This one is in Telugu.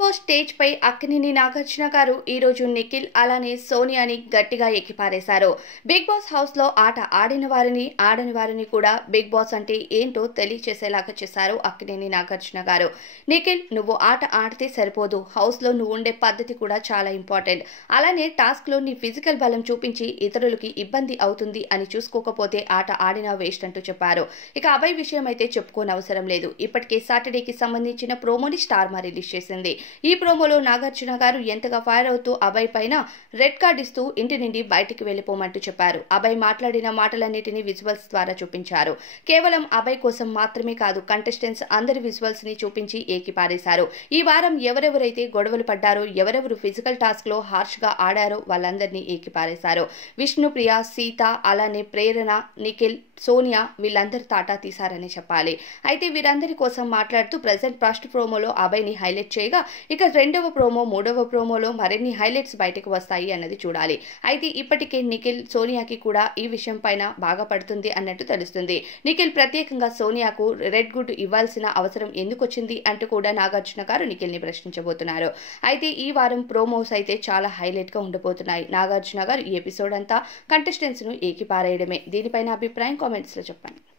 స్టేజ్ పై అక్కినేని నాగార్జున గారు ఈ రోజు నిఖిల్ అలానే సోనియాని గట్టిగా ఎక్కిపారేశారు. బిగ్ బాస్ హౌస్ లో ఆట ఆడిన వారిని ఆడని వారిని కూడా బిగ్ బాస్ అంటే ఏంటో తెలియచేసేలాగా చేశారు అక్కినేని నాగార్జున గారు. నిఖిల్, నువ్వు ఆట ఆడితే సరిపోదు, హౌస్ లో నువ్వు ఉండే పద్ధతి కూడా చాలా ఇంపార్టెంట్. అలానే టాస్క్ లో నీ ఫిజికల్ బలం చూపించి ఇతరులకి ఇబ్బంది అవుతుంది అని చూసుకోకపోతే ఆట ఆడినా వేస్ట్ అంటూ చెప్పారు. ఇక అభయ్ విషయం అయితే చెప్పుకోనవసరం లేదు. ఇప్పటికే సాటర్డేకి సంబంధించిన ప్రోమోని స్టార్ మా రిలీజ్ చేసింది. ఈ ప్రోమోలో నాగార్జున గారు ఎంతగా ఫైర్ అవుతూ అభయ్ పైన రెడ్ కార్డ్ ఇస్తూ ఇంటి నుండి బయటికి వెళ్లిపోమంటూ చెప్పారు. అభయ్ మాట్లాడిన మాటలన్నిటినీ విజువల్స్ ద్వారా చూపించారు. కేవలం అభయ్ కోసం మాత్రమే కాదు, కంటెస్టెంట్స్ అందరి విజువల్స్ ని చూపించి ఏకిపారేశారు. ఈ వారం ఎవరెవరైతే గొడవలు పడ్డారో, ఎవరెవరు ఫిజికల్ టాస్క్ లో హార్ష్ గా ఆడారో వాళ్ళందరినీ ఏకిపారేశారు. విష్ణుప్రియ, సీత, అలానే ప్రేరణ, నిఖిల్, సోనియా వీళ్ళందరూ తాటా తీశారని చెప్పాలి. అయితే వీరందరి కోసం మాట్లాడుతూ ప్రెజెంట్ ఫస్ట్ ప్రోమోలో అభయ్ ని హైలైట్ చేయగా, ఇక రెండవ ప్రోమో, మూడవ ప్రోమోలో మరిన్ని హైలైట్స్ బయటకు వస్తాయి అన్నది చూడాలి. అయితే ఇప్పటికే నిఖిల్ సోనియాకి కూడా ఈ విషయం పైన బాగా పడుతుంది అన్నట్టు తెలుస్తుంది. నిఖిల్ ప్రత్యేకంగా సోనియాకు రెడ్ గుడ్ ఇవ్వాల్సిన అవసరం ఎందుకు వచ్చింది అంటూ కూడా నాగార్జున గారు నిఖిల్ ని ప్రశ్నించబోతున్నారు. అయితే ఈ వారం ప్రోమోస్ అయితే చాలా హైలైట్ గా ఉండబోతున్నాయి. నాగార్జున గారు ఈ ఎపిసోడ్ అంతా కంటెస్టెంట్స్ ను ఏకిపారేయడమే. దీనిపైన అభిప్రాయం కామెంట్స్ లో చెప్పండి.